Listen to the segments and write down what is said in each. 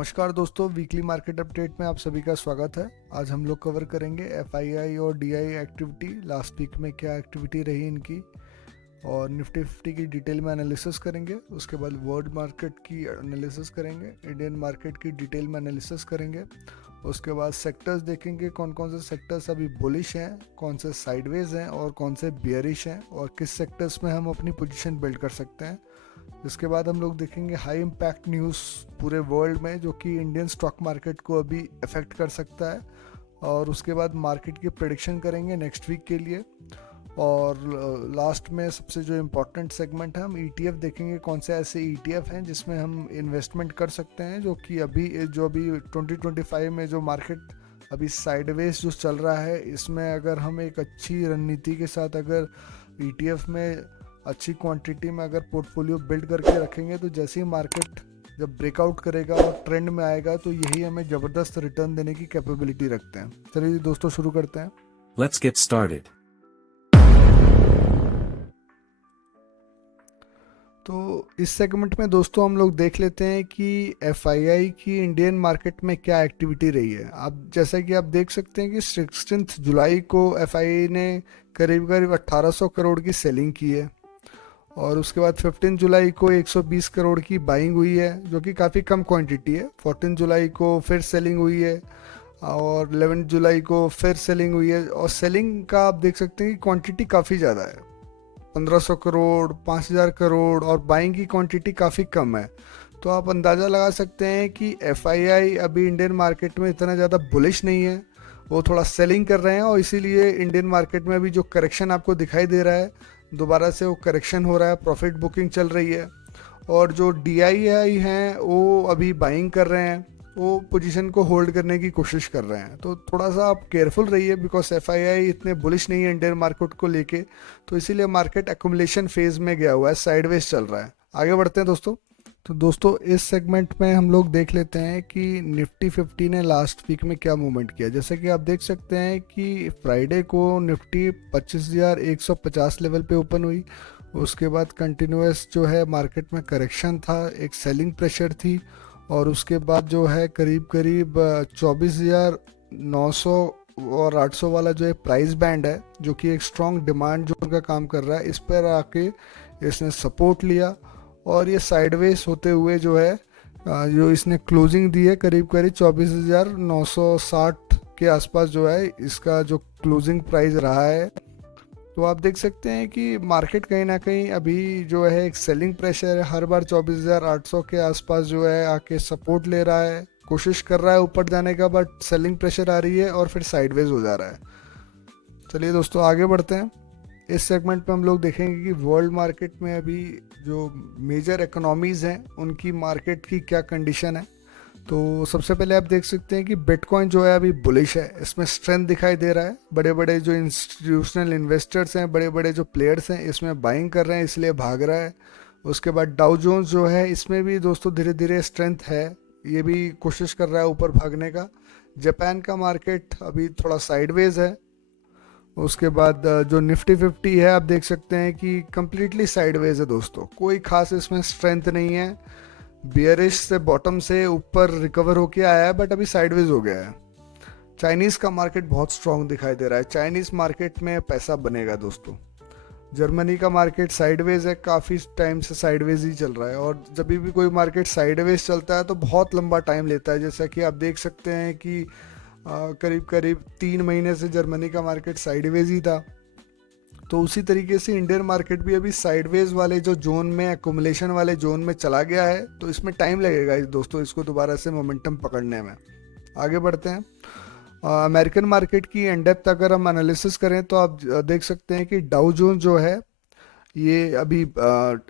नमस्कार दोस्तों, weekly market update में आप सभी का स्वागत है। आज हम लोग कवर करेंगे एफआईआई और डीआई एक्टिविटी। लास्ट वीक में क्या एक्टिविटी रही इनकी, और निफ्टी 50 की डिटेल में एनालिसिस करेंगे। उसके बाद वर्ल्ड मार्केट की एनालिसिस करेंगे, इंडियन मार्केट की डिटेल में एनालिसिस करेंगे। उसके बाद सेक्टर्स देखेंगे, कौन कौन से सेक्टर्स अभी बुलिश हैं, कौन से साइडवेज हैं और कौन से बियरिश हैं, और किस सेक्टर्स में हम अपनी पोजीशन बिल्ड कर सकते हैं। इसके बाद हम लोग देखेंगे हाई इम्पैक्ट न्यूज़ पूरे वर्ल्ड में, जो कि इंडियन स्टॉक मार्केट को अभी अफेक्ट कर सकता है। और उसके बाद मार्केट की प्रेडिक्शन करेंगे नेक्स्ट वीक के लिए। और लास्ट में सबसे जो इम्पोर्टेंट सेगमेंट है, हम ईटीएफ देखेंगे, कौन से ऐसे ईटीएफ हैं जिसमें हम इन्वेस्टमेंट कर सकते हैं, जो कि अभी 2025 में जो मार्केट अभी साइडवेज जो चल रहा है, इसमें अगर हम एक अच्छी रणनीति के साथ अगर ईटीएफ में अच्छी क्वांटिटी में अगर पोर्टफोलियो बिल्ड करके रखेंगे, तो जैसे ही मार्केट जब ब्रेकआउट करेगा और ट्रेंड में आएगा, तो यही हमें ज़बरदस्त रिटर्न देने की कैपेबिलिटी रखते हैं। चलिए दोस्तों, शुरू करते हैं। Let's get started. तो इस सेगमेंट में दोस्तों हम लोग देख लेते हैं कि एफआईआई की इंडियन मार्केट में क्या एक्टिविटी रही है। अब जैसा कि आप देख सकते हैं कि 16 जुलाई को एफआईआई ने करीब करीब 1800 करोड़ की सेलिंग की है, और उसके बाद 15 जुलाई को 120 करोड़ की बाइंग हुई है, जो कि काफ़ी कम क्वांटिटी है। 14 जुलाई को फिर सेलिंग हुई है, और 11 जुलाई को फिर सेलिंग हुई है। और सेलिंग का आप देख सकते हैं कि क्वांटिटी काफ़ी ज़्यादा है, 1500 करोड़, 5000 करोड़, और बाइंग की क्वांटिटी काफ़ी कम है। तो आप अंदाज़ा लगा सकते हैं कि एफआईआई अभी इंडियन मार्केट में इतना ज़्यादा बुलिश नहीं है, वो थोड़ा सेलिंग कर रहे हैं। और इसीलिए इंडियन मार्केट में अभी जो करेक्शन आपको दिखाई दे रहा है, दोबारा से वो करेक्शन हो रहा है, प्रॉफिट बुकिंग चल रही है। और जो डीआईआई हैं वो अभी बाइंग कर रहे हैं, वो पोजीशन को होल्ड करने की कोशिश कर रहे हैं। तो थोड़ा सा आप केयरफुल रहिए, बिकॉज एफआईआई इतने बुलिश नहीं है इंडियन मार्केट को लेके। तो इसीलिए मार्केट एक्युमुलेशन फेज में गया हुआ है, साइडवेज चल रहा है। आगे बढ़ते हैं दोस्तों। तो दोस्तों, इस सेगमेंट में हम लोग देख लेते हैं कि निफ्टी 50 ने लास्ट वीक में क्या मूवमेंट किया। जैसे कि आप देख सकते हैं कि फ्राइडे को निफ्टी 25,150 लेवल पे ओपन हुई। उसके बाद कंटिन्यूस जो है मार्केट में करेक्शन था, एक सेलिंग प्रेशर थी। और उसके बाद जो है करीब करीब 24,900 और 800 वाला जो है प्राइस बैंड है, जो कि एक स्ट्रॉन्ग डिमांड जोन का काम कर रहा है, इस पर आके इसने सपोर्ट लिया। और ये साइडवेज होते हुए जो है जो इसने क्लोजिंग दी है करीब करीब 24,960 के आसपास जो है इसका जो क्लोजिंग प्राइस रहा है। तो आप देख सकते हैं कि मार्केट कहीं ना कहीं अभी जो है एक सेलिंग प्रेशर है, हर बार 24,800 के आसपास जो है आके सपोर्ट ले रहा है, कोशिश कर रहा है ऊपर जाने का, बट सेलिंग प्रेशर आ रही है और फिर साइडवेज हो जा रहा है। चलिए दोस्तों, आगे बढ़ते हैं। इस सेगमेंट में हम लोग देखेंगे कि वर्ल्ड मार्केट में अभी जो मेजर इकोनॉमीज़ हैं उनकी मार्केट की क्या कंडीशन है। तो सबसे पहले आप देख सकते हैं कि बिटकॉइन जो है अभी बुलिश है, इसमें स्ट्रेंथ दिखाई दे रहा है। बड़े बड़े जो इंस्टीट्यूशनल इन्वेस्टर्स हैं, बड़े बड़े जो प्लेयर्स हैं, इसमें बाइंग कर रहे हैं, इसलिए भाग रहा है। उसके बाद डाउ जोन्स जो है, इसमें भी दोस्तों धीरे धीरे स्ट्रेंथ है, ये भी कोशिश कर रहा है ऊपर भागने का। जापान का मार्केट अभी थोड़ा साइडवेज है। उसके बाद जो निफ्टी 50 है, आप देख सकते हैं कि कम्प्लीटली साइडवेज है दोस्तों, कोई खास इसमें स्ट्रेंथ नहीं है। बियरिश से बॉटम से ऊपर रिकवर होके आया है, बट अभी साइडवेज हो गया है। चाइनीज़ का मार्केट बहुत स्ट्रांग दिखाई दे रहा है, चाइनीज़ मार्केट में पैसा बनेगा दोस्तों। जर्मनी का मार्केट साइडवेज है, काफ़ी टाइम से साइडवेज ही चल रहा है। और जब भी कोई मार्केट साइडवेज चलता है तो बहुत लंबा टाइम लेता है। जैसा कि आप देख सकते हैं कि करीब करीब 3 महीने से जर्मनी का मार्केट साइडवेज ही था। तो उसी तरीके से इंडियन मार्केट भी अभी साइडवेज वाले जो जोन में, एक्युमुलेशन वाले जोन में चला गया है। तो इसमें टाइम लगेगा दोस्तों इसको दोबारा से मोमेंटम पकड़ने में। आगे बढ़ते हैं। अमेरिकन मार्केट की इन डेप्थ अगर हम एनालिसिस करें, तो आप देख सकते हैं कि डाउ जोन जो है ये अभी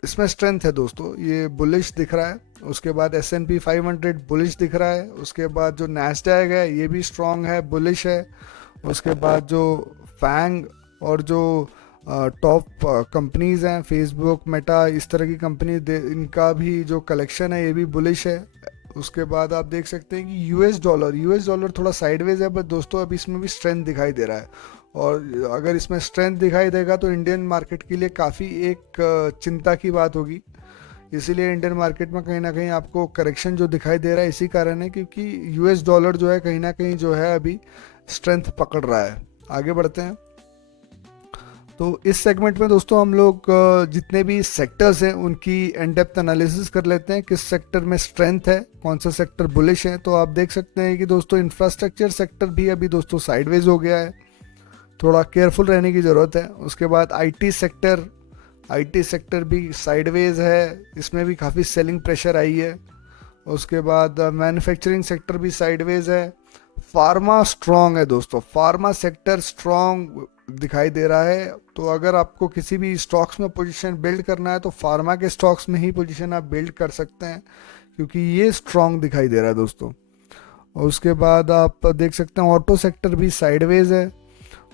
इसमें स्ट्रेंथ है दोस्तों, ये बुलिश दिख रहा है। उसके बाद S&P 500 बुलिश दिख रहा है। उसके बाद जो नैस्डैक है, ये भी स्ट्रॉन्ग है, बुलिश है। उसके बाद जो फैंग और जो टॉप कंपनीज हैं, फेसबुक, मेटा, इस तरह की कंपनी, इनका भी जो कलेक्शन है ये भी बुलिश है। उसके बाद आप देख सकते हैं कि यूएस डॉलर थोड़ा साइडवेज है, बट दोस्तों अभी इसमें भी स्ट्रेंथ दिखाई दे रहा है। और अगर इसमें स्ट्रेंथ दिखाई देगा तो इंडियन मार्केट के लिए काफ़ी एक चिंता की बात होगी। इसीलिए इंडियन मार्केट में कहीं ना कहीं आपको करेक्शन जो दिखाई दे रहा है इसी कारण है, क्योंकि यूएस डॉलर जो है कहीं ना कहीं जो है अभी स्ट्रेंथ पकड़ रहा है। आगे बढ़ते हैं। तो इस सेगमेंट में दोस्तों हम लोग जितने भी सेक्टर्स हैं उनकी इन डेप्थ एनालिसिस कर लेते हैं, किस सेक्टर में स्ट्रेंथ है, कौन सा सेक्टर बुलिश है। तो आप देख सकते हैं कि दोस्तों इंफ्रास्ट्रक्चर सेक्टर भी अभी दोस्तों साइडवेज हो गया है, थोड़ा केयरफुल रहने की ज़रूरत है। उसके बाद आईटी सेक्टर भी साइडवेज है, इसमें भी काफ़ी सेलिंग प्रेशर आई है। उसके बाद मैन्युफैक्चरिंग सेक्टर भी साइडवेज है। फार्मा स्ट्रॉन्ग है दोस्तों, फार्मा सेक्टर स्ट्रॉन्ग दिखाई दे रहा है। तो अगर आपको किसी भी स्टॉक्स में पोजीशन बिल्ड करना है तो फार्मा के स्टॉक्स में ही पोजीशन आप बिल्ड कर सकते हैं, क्योंकि ये स्ट्रॉन्ग दिखाई दे रहा है दोस्तों। और उसके बाद आप देख सकते हैं ऑटो सेक्टर भी साइडवेज है।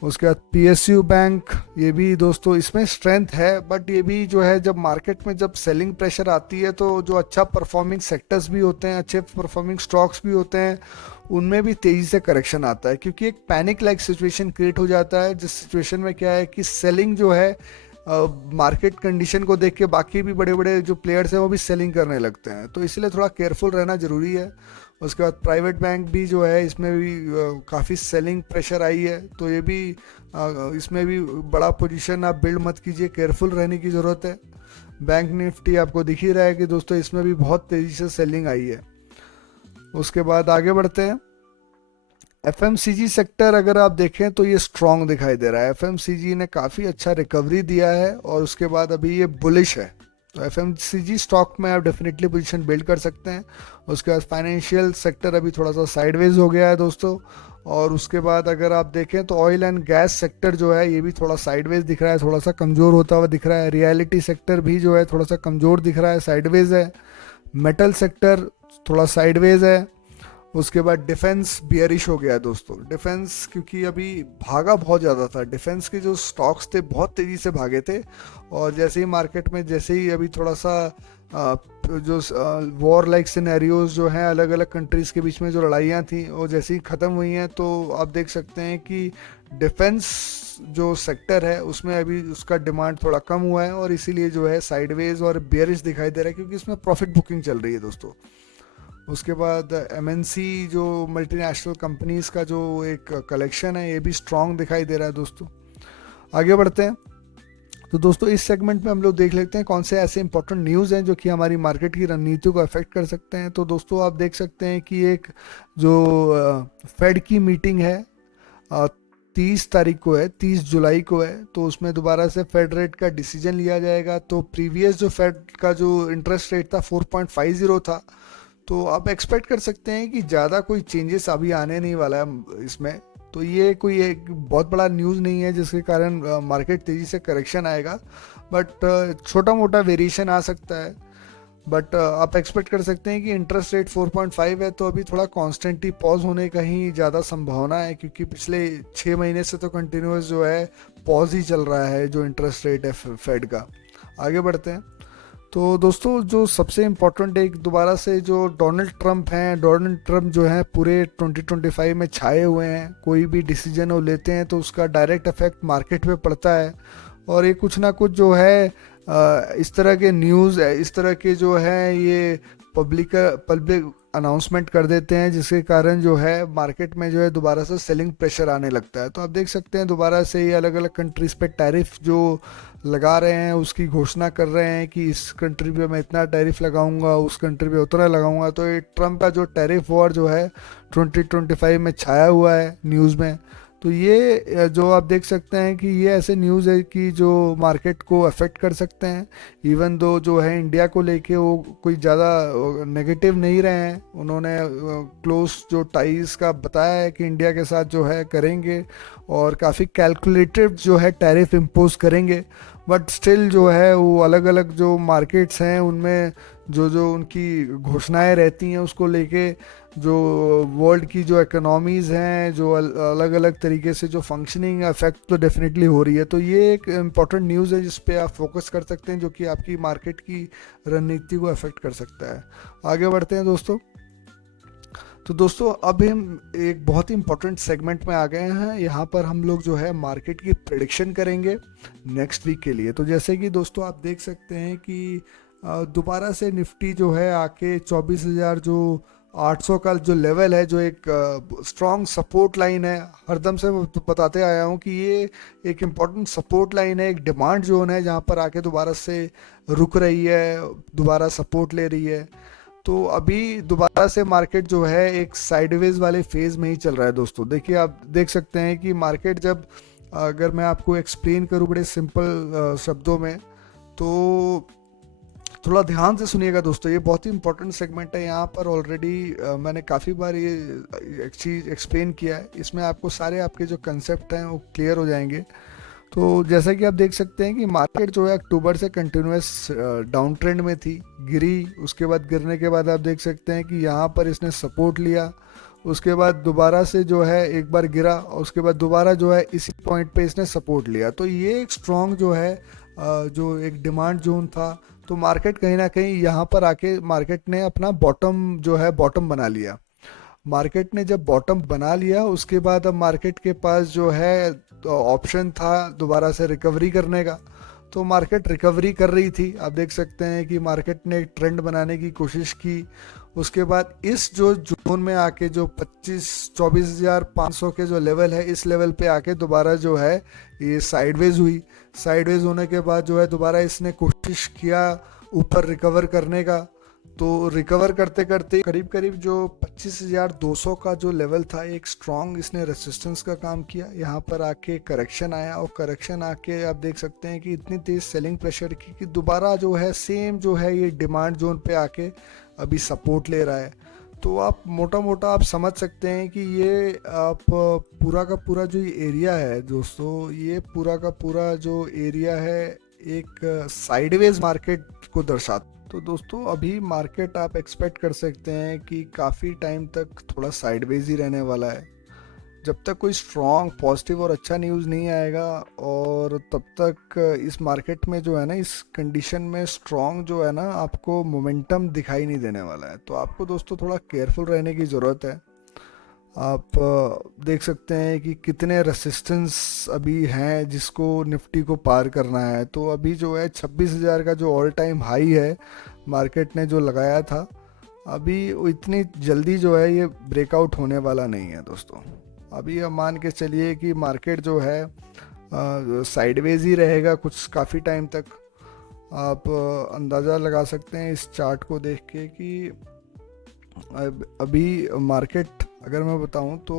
उसके बाद पीएसयू बैंक, ये भी दोस्तों इसमें स्ट्रेंथ है, बट ये भी जो है जब मार्केट में जब सेलिंग प्रेशर आती है तो जो अच्छा परफॉर्मिंग सेक्टर्स भी होते हैं, अच्छे परफॉर्मिंग स्टॉक्स भी होते हैं, उनमें भी तेज़ी से करेक्शन आता है, क्योंकि एक पैनिक लाइक सिचुएशन क्रिएट हो जाता है, जिस सिचुएशन में क्या है कि सेलिंग जो है मार्केट कंडीशन को देख के बाकी भी बड़े बड़े जो प्लेयर्स हैं वो भी सेलिंग करने लगते हैं, तो इसलिए थोड़ा केयरफुल रहना ज़रूरी है। उसके बाद प्राइवेट बैंक भी जो है इसमें भी काफ़ी सेलिंग प्रेशर आई है, तो ये भी इसमें भी बड़ा पोजीशन आप बिल्ड मत कीजिए, केयरफुल रहने की ज़रूरत है। बैंक निफ्टी आपको दिख ही रहा है कि दोस्तों इसमें भी बहुत तेज़ी से सेलिंग आई है। उसके बाद आगे बढ़ते हैं। एफएमसीजी सेक्टर अगर आप देखें तो ये स्ट्रॉन्ग दिखाई दे रहा है, एफएमसीजी ने काफ़ी अच्छा रिकवरी दिया है और उसके बाद अभी ये बुलिश है, तो एफएमसीजी स्टॉक में आप डेफिनेटली पोजीशन बिल्ड कर सकते हैं। उसके बाद फाइनेंशियल सेक्टर अभी थोड़ा सा साइडवेज हो गया है दोस्तों। और उसके बाद अगर आप देखें तो ऑयल एंड गैस सेक्टर जो है ये भी थोड़ा साइडवेज दिख रहा है, थोड़ा सा कमज़ोर होता हुआ दिख रहा है। रियलिटी सेक्टर भी जो है थोड़ा सा कमज़ोर दिख रहा है, साइडवेज है। मेटल सेक्टर थोड़ा साइडवेज है। उसके बाद डिफेंस बियरिश हो गया दोस्तों, डिफेंस क्योंकि अभी भागा बहुत ज़्यादा था, डिफेंस के जो स्टॉक्स थे बहुत तेज़ी से भागे थे, और जैसे ही मार्केट में जैसे ही अभी थोड़ा सा जो वॉर लाइक सिनेरियोज जो हैं अलग अलग कंट्रीज़ के बीच में जो लड़ाइयाँ थी वो जैसे ही ख़त्म हुई हैं, तो आप देख सकते हैं कि डिफेंस जो सेक्टर है उसमें अभी उसका डिमांड थोड़ा कम हुआ है, और इसीलिए जो है साइडवेज और बियरिश दिखाई दे रहा है, क्योंकि इसमें प्रॉफिट बुकिंग चल रही है दोस्तों। उसके बाद एमएनसी जो मल्टीनेशनल कंपनीज़ का जो एक कलेक्शन है ये भी स्ट्रॉन्ग दिखाई दे रहा है दोस्तों। आगे बढ़ते हैं। तो दोस्तों इस सेगमेंट में हम लोग देख लेते हैं कौन से ऐसे इंपॉर्टेंट न्यूज़ हैं जो कि हमारी मार्केट की रणनीति को अफेक्ट कर सकते हैं। तो दोस्तों आप देख सकते हैं कि एक जो फेड की मीटिंग है 30 तारीख को है, 30 जुलाई को है, तो उसमें दोबारा से फेड रेट का डिसीजन लिया जाएगा। तो प्रीवियस जो फेड का जो इंटरेस्ट रेट था 4.50 था, तो आप एक्सपेक्ट कर सकते हैं कि ज़्यादा कोई चेंजेस अभी आने नहीं वाला है इसमें। तो ये कोई एक बहुत बड़ा न्यूज़ नहीं है जिसके कारण मार्केट तेज़ी से करेक्शन आएगा, बट छोटा मोटा वेरिएशन आ सकता है। बट आप एक्सपेक्ट कर सकते हैं कि इंटरेस्ट रेट 4.5 है, तो अभी थोड़ा कॉन्स्टेंटली पॉज होने का ही ज़्यादा संभावना है, क्योंकि पिछले 6 महीने से तो कंटिन्यूस जो है पॉज ही चल रहा है जो इंटरेस्ट रेट है फेड का। आगे बढ़ते हैं। तो दोस्तों जो सबसे इम्पोर्टेंट एक दोबारा से जो डोनाल्ड ट्रंप हैं, डोनाल्ड ट्रंप जो हैं पूरे 2025 में छाए हुए हैं, कोई भी डिसीजन वो लेते हैं तो उसका डायरेक्ट इफेक्ट मार्केट पे पड़ता है, और ये कुछ ना कुछ जो है इस तरह के न्यूज़ इस तरह के जो है ये पब्लिक अनाउंसमेंट कर देते हैं, जिसके कारण जो है मार्केट में जो है दोबारा से सेलिंग प्रेशर आने लगता है। तो आप देख सकते हैं दोबारा से ये अलग अलग कंट्रीज़ पे टैरिफ जो लगा रहे हैं उसकी घोषणा कर रहे हैं कि इस कंट्री पे मैं इतना टैरिफ लगाऊंगा, उस कंट्री पे उतना लगाऊंगा। तो ये ट्रंप का जो टैरिफ वॉर जो है 2025 में छाया हुआ है न्यूज़ में। तो ये जो आप देख सकते हैं कि ये ऐसे न्यूज़ है कि जो मार्केट को अफेक्ट कर सकते हैं। इवन दो जो है इंडिया को लेके वो कोई ज़्यादा नेगेटिव नहीं रहे हैं, उन्होंने क्लोज जो टाइज का बताया है कि इंडिया के साथ जो है करेंगे और काफ़ी कैलकुलेटेड जो है टैरिफ इम्पोज करेंगे। बट स्टिल जो है वो अलग अलग जो मार्केट्स हैं उनमें जो जो उनकी घोषणाएं रहती हैं उसको लेके जो वर्ल्ड की जो इकोनॉमीज़ हैं जो अलग अलग तरीके से जो फंक्शनिंग इफेक्ट तो डेफिनेटली हो रही है। तो ये एक इम्पॉर्टेंट न्यूज़ है जिस पे आप फोकस कर सकते हैं, जो कि आपकी मार्केट की रणनीति को अफेक्ट कर सकता है। आगे बढ़ते हैं दोस्तों। तो दोस्तों अब हम एक बहुत ही इंपॉर्टेंट सेगमेंट में आ गए हैं। यहाँ पर हम लोग जो है मार्केट की प्रेडिक्शन करेंगे नेक्स्ट वीक के लिए। तो जैसे कि दोस्तों आप देख सकते हैं कि दोबारा से निफ्टी जो है आके 24,000 जो 800 का जो लेवल है, जो एक स्ट्रॉन्ग सपोर्ट लाइन है, हरदम से मैं तो बताते आया हूँ कि ये एक इम्पॉर्टेंट सपोर्ट लाइन है, एक डिमांड जोन है जहाँ पर आके दोबारा से रुक रही है, दोबारा सपोर्ट ले रही है। तो अभी दोबारा से मार्केट जो है एक साइडवेज वाले फेज में ही चल रहा है दोस्तों। देखिए, आप देख सकते हैं कि मार्केट जब, अगर मैं आपको एक्सप्लेन करूँ बड़े सिंपल शब्दों में, तो थोड़ा ध्यान से सुनिएगा दोस्तों, ये बहुत ही इंपॉर्टेंट सेगमेंट है। यहाँ पर ऑलरेडी मैंने काफ़ी बार ये एक चीज़ एक्सप्लेन किया है, इसमें आपको सारे आपके जो कंसेप्ट हैं वो क्लियर हो जाएंगे। तो जैसा कि आप देख सकते हैं कि मार्केट जो है अक्टूबर से कंटिन्यूस डाउन ट्रेंड में थी, गिरी, उसके बाद गिरने के बाद आप देख सकते हैं कि यहाँ पर इसने सपोर्ट लिया, उसके बाद दोबारा से जो है एक बार गिरा, और उसके बाद दोबारा जो है इसी पॉइंट पे इसने सपोर्ट लिया। तो ये एक स्ट्रॉन्ग जो है जो एक डिमांड जोन था। तो मार्केट कहीं ना कहीं यहाँ पर आके मार्केट ने अपना बॉटम जो है बॉटम बना लिया। मार्केट ने जब बॉटम बना लिया, उसके बाद अब मार्केट के पास जो है ऑप्शन था दोबारा से रिकवरी करने का। तो मार्केट रिकवरी कर रही थी, आप देख सकते हैं कि मार्केट ने एक ट्रेंड बनाने की कोशिश की। उसके बाद इस जो जोन में आके जो 24,500 के जो लेवल है, इस लेवल पे आके दोबारा जो है ये साइडवेज हुई। साइडवेज होने के बाद जो है दोबारा इसने कोशिश किया ऊपर रिकवर करने का। तो रिकवर करते करते करीब करीब जो 25,200 का जो लेवल था, एक स्ट्रॉन्ग इसने रेसिस्टेंस का काम किया। यहाँ पर आके करेक्शन आया, और करेक्शन आके आप देख सकते हैं कि इतनी तेज सेलिंग प्रेशर की कि दोबारा जो है सेम जो है ये डिमांड जोन पे आके अभी सपोर्ट ले रहा है। तो आप मोटा मोटा आप समझ सकते हैं कि ये आप पूरा का पूरा जो एरिया है दोस्तों, ये पूरा का पूरा जो एरिया है एक साइडवेज मार्केट को दर्शाता। तो दोस्तों अभी मार्केट आप एक्सपेक्ट कर सकते हैं कि काफ़ी टाइम तक थोड़ा साइडवेज ही रहने वाला है, जब तक कोई स्ट्रॉन्ग पॉजिटिव और अच्छा न्यूज़ नहीं आएगा। और तब तक इस मार्केट में जो है ना, इस कंडीशन में स्ट्रॉन्ग जो है ना, आपको मोमेंटम दिखाई नहीं देने वाला है। तो आपको दोस्तों थोड़ा केयरफुल रहने की ज़रूरत है। आप देख सकते हैं कि कितने रेसिस्टेंस अभी हैं जिसको निफ्टी को पार करना है। तो अभी जो है 26,000 का जो ऑल टाइम हाई है मार्केट ने जो लगाया था, अभी वो इतनी जल्दी जो है ये ब्रेकआउट होने वाला नहीं है दोस्तों। अभी हम मान के चलिए कि मार्केट जो है साइडवेज ही रहेगा कुछ काफ़ी टाइम तक। आप अंदाज़ा लगा सकते हैं इस चार्ट को देख के कि अभी मार्केट, अगर मैं बताऊं तो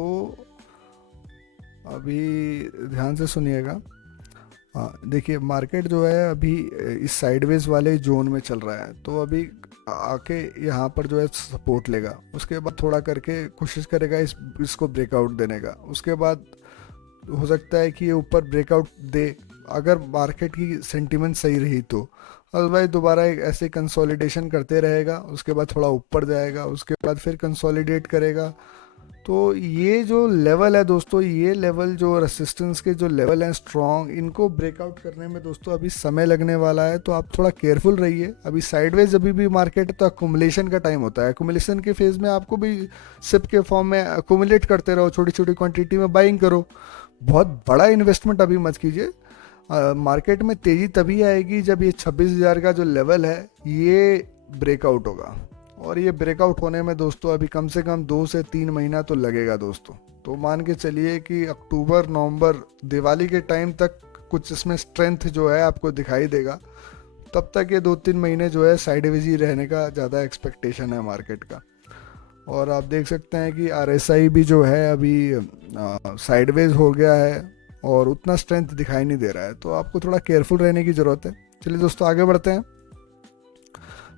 अभी ध्यान से सुनिएगा। देखिए मार्केट जो है अभी इस साइडवेज वाले जोन में चल रहा है। तो अभी आके यहाँ पर जो है सपोर्ट लेगा, उसके बाद थोड़ा करके कोशिश करेगा इसको ब्रेकआउट देने का। उसके बाद हो सकता है कि ये ऊपर ब्रेकआउट दे, अगर मार्केट की सेंटीमेंट सही रही तो। अदरवाइज दोबारा एक ऐसे कंसोलिडेशन करते रहेगा, उसके बाद थोड़ा ऊपर जाएगा, उसके बाद फिर कंसोलिडेट करेगा। तो ये जो लेवल है दोस्तों, ये लेवल जो रेसिस्टेंस के जो लेवल हैं स्ट्रॉन्ग, इनको ब्रेकआउट करने में दोस्तों अभी समय लगने वाला है। तो आप थोड़ा केयरफुल रहिए। अभी साइडवेज अभी भी मार्केट, तो अकुमुलेशन का टाइम होता है। अकुमुलेशन के फेज में आपको भी सिप के फॉर्म में अकुमुलेट करते रहो, छोटी छोटी क्वांटिटी में बाइंग करो। बहुत बड़ा इन्वेस्टमेंट अभी मत कीजिए। मार्केट में तेज़ी तभी आएगी जब ये 26,000 का जो लेवल है ये ब्रेकआउट होगा। और ये ब्रेकआउट होने में दोस्तों अभी कम से कम 2 से 3 महीना तो लगेगा दोस्तों। तो मान के चलिए कि अक्टूबर नवंबर दिवाली के टाइम तक कुछ इसमें स्ट्रेंथ जो है आपको दिखाई देगा। तब तक ये 2-3 महीने जो है साइडवेज ही रहने का ज़्यादा एक्सपेक्टेशन है मार्केट का। और आप देख सकते हैं कि RSI भी जो है अभी साइडवेज हो गया है और उतना स्ट्रेंथ दिखाई नहीं दे रहा है। तो आपको थोड़ा केयरफुल रहने की ज़रूरत है। चलिए दोस्तों आगे बढ़ते हैं।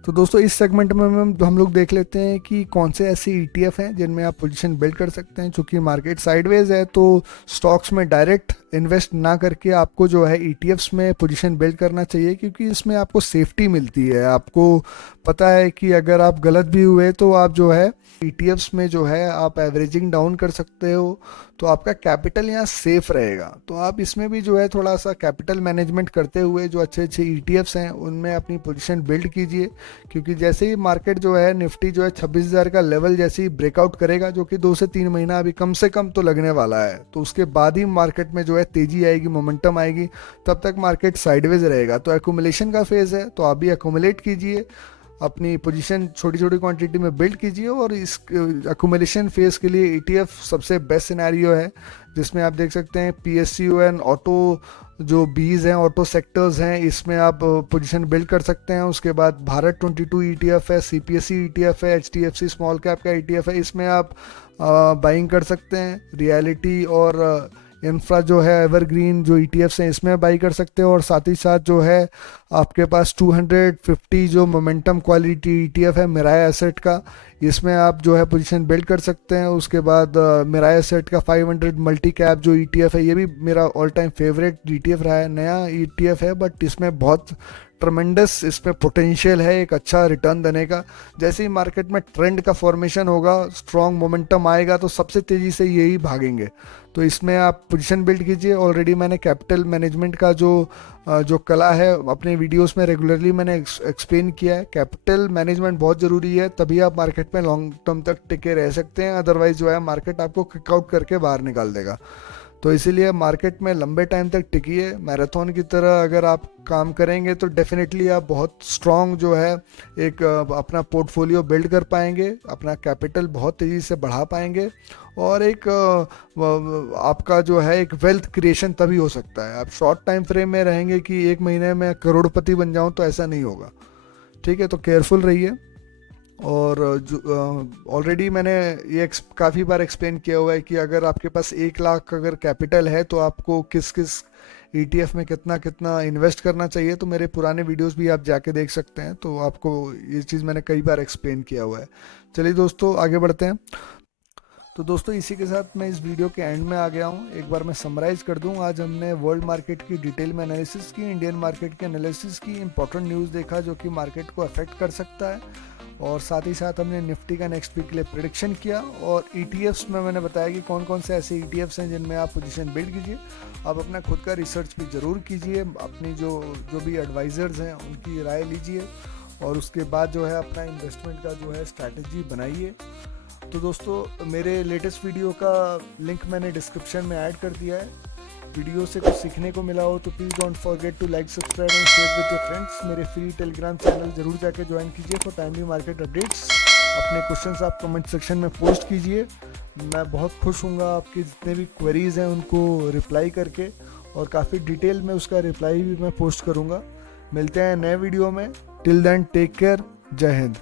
तो दोस्तों इस सेगमेंट में हम लोग देख लेते हैं कि कौन से ऐसे ETF हैं जिनमें आप पोजीशन बिल्ड कर सकते हैं। चूँकि मार्केट साइडवेज है तो स्टॉक्स में डायरेक्ट इन्वेस्ट ना करके आपको जो है ETFs में पोजीशन बिल्ड करना चाहिए, क्योंकि इसमें आपको सेफ्टी मिलती है। आपको पता है कि अगर आप गलत भी हुए तो आप जो है ETFs में जो है आप एवरेजिंग डाउन कर सकते हो, तो आपका कैपिटल यहाँ सेफ रहेगा। तो आप इसमें भी जो है थोड़ा सा कैपिटल मैनेजमेंट करते हुए जो अच्छे अच्छे ETFs हैं उनमें अपनी पोजीशन बिल्ड कीजिए, क्योंकि जैसे ही मार्केट जो है निफ्टी जो है 26,000 का लेवल जैसे ही ब्रेकआउट करेगा, जो कि 2 से 3 महीना अभी कम से कम तो लगने वाला है, तो उसके बाद ही मार्केट में जो है तेजी आएगी, मोमेंटम आएगी। तब तक मार्केट साइडवेज रहेगा। तो एक्यूमुलेशन का फेज़ है, तो आप भी एक्यूमुलेट कीजिए, अपनी पोजीशन छोटी छोटी क्वांटिटी में बिल्ड कीजिए। और इस अक्यूमुलेशन फेज के लिए ईटीएफ सबसे बेस्ट सिनेरियो है, जिसमें आप देख सकते हैं पीएसयू एंड ऑटो जो बीज हैं, ऑटो सेक्टर्स हैं, इसमें आप पोजीशन बिल्ड कर सकते हैं। उसके बाद भारत 22 ईटीएफ है, सीपीएसई ईटीएफ है, एचडीएफसी स्मॉल कैप का ईटीएफ है, इसमें आप बाइंग कर सकते हैं। रियलिटी और इंफ्रा जो है एवरग्रीन जो ईटीएफ्स हैं, इसमें बाई कर सकते हो। और साथ ही साथ जो है आपके पास 250 जो मोमेंटम क्वालिटी ईटीएफ है मिराय एसेट का, इसमें आप जो है पोजीशन बिल्ड कर सकते हैं। उसके बाद मिराय एसेट का 500 मल्टी कैप जो ईटीएफ है, ये भी मेरा ऑल टाइम फेवरेट ईटीएफ रहा है। नया ईटीएफ है बट इसमें बहुत ट्रमेंडस इसमें पोटेंशियल है एक अच्छा रिटर्न देने का। जैसे ही मार्केट में ट्रेंड का फॉर्मेशन होगा, स्ट्रॉन्ग मोमेंटम आएगा, तो सबसे तेज़ी से यही भागेंगे। तो इसमें आप पोजीशन बिल्ड कीजिए। ऑलरेडी मैंने कैपिटल मैनेजमेंट का जो कला है अपने वीडियोस में रेगुलरली मैंने एक्सप्लेन किया है। कैपिटल मैनेजमेंट बहुत ज़रूरी है, तभी आप मार्केट में लॉन्ग टर्म तक टिके रह सकते हैं। अदरवाइज जो है मार्केट आपको किकआउट करके बाहर निकाल देगा। तो इसीलिए मार्केट में लंबे टाइम तक टिकिए। मैराथन की तरह अगर आप काम करेंगे तो डेफिनेटली आप बहुत स्ट्रॉन्ग जो है एक अपना पोर्टफोलियो बिल्ड कर पाएंगे, अपना कैपिटल बहुत तेज़ी से बढ़ा पाएंगे, और एक आपका जो है एक वेल्थ क्रिएशन तभी हो सकता है। आप शॉर्ट टाइम फ्रेम में रहेंगे कि 1 महीने में करोड़पति बन जाऊं, तो ऐसा नहीं होगा। ठीक है, तो केयरफुल रहिए। और जो ऑलरेडी मैंने ये काफ़ी बार एक्सप्लेन किया हुआ है कि अगर आपके पास 1 लाख अगर कैपिटल है तो आपको किस किस ईटीएफ में कितना कितना इन्वेस्ट करना चाहिए। तो मेरे पुराने वीडियोस भी आप जाके देख सकते हैं, तो आपको ये चीज़ मैंने कई बार एक्सप्लेन किया हुआ है। चलिए दोस्तों, आगे बढ़ते हैं। तो दोस्तों, इसी के साथ मैं इस वीडियो के एंड में आ गया हूँ। एक बार मैं समराइज़ कर दूँ। आज हमने वर्ल्ड मार्केट की डिटेल में एनालिसिस की, इंडियन मार्केट की एनालिसिस की, इंपॉर्टेंट न्यूज़ देखा जो कि मार्केट को अफेक्ट कर सकता है, और साथ ही साथ हमने निफ्टी का नेक्स्ट वीक के लिए प्रिडिक्शन किया। और ईटीएफ्स में मैंने बताया कि कौन कौन से ऐसे ईटीएफ्स हैं जिनमें आप पोजीशन बिल्ड कीजिए। आप अपना खुद का रिसर्च भी ज़रूर कीजिए, अपनी जो भी एडवाइज़र्स हैं उनकी राय लीजिए, और उसके बाद जो है अपना इन्वेस्टमेंट का जो है स्ट्रैटेजी बनाइए। तो दोस्तों, मेरे लेटेस्ट वीडियो का लिंक मैंने डिस्क्रिप्शन में ऐड कर दिया है। वीडियो से कुछ सीखने को मिला हो तो please don't forget to like, subscribe and share with your friends. मेरे फ्री टेलीग्राम चैनल जरूर जाके ज्वाइन कीजिए फॉर टाइमली मार्केट अपडेट्स। अपने क्वेश्चंस आप कमेंट सेक्शन में पोस्ट कीजिए। मैं बहुत खुश हूँगा आपकी जितने भी क्वेरीज़ हैं उनको रिप्लाई करके, और काफ़ी डिटेल में उसका रिप्लाई भी मैं पोस्ट करूँगा। मिलते हैं नए वीडियो में। Till then take care. Jai Hind.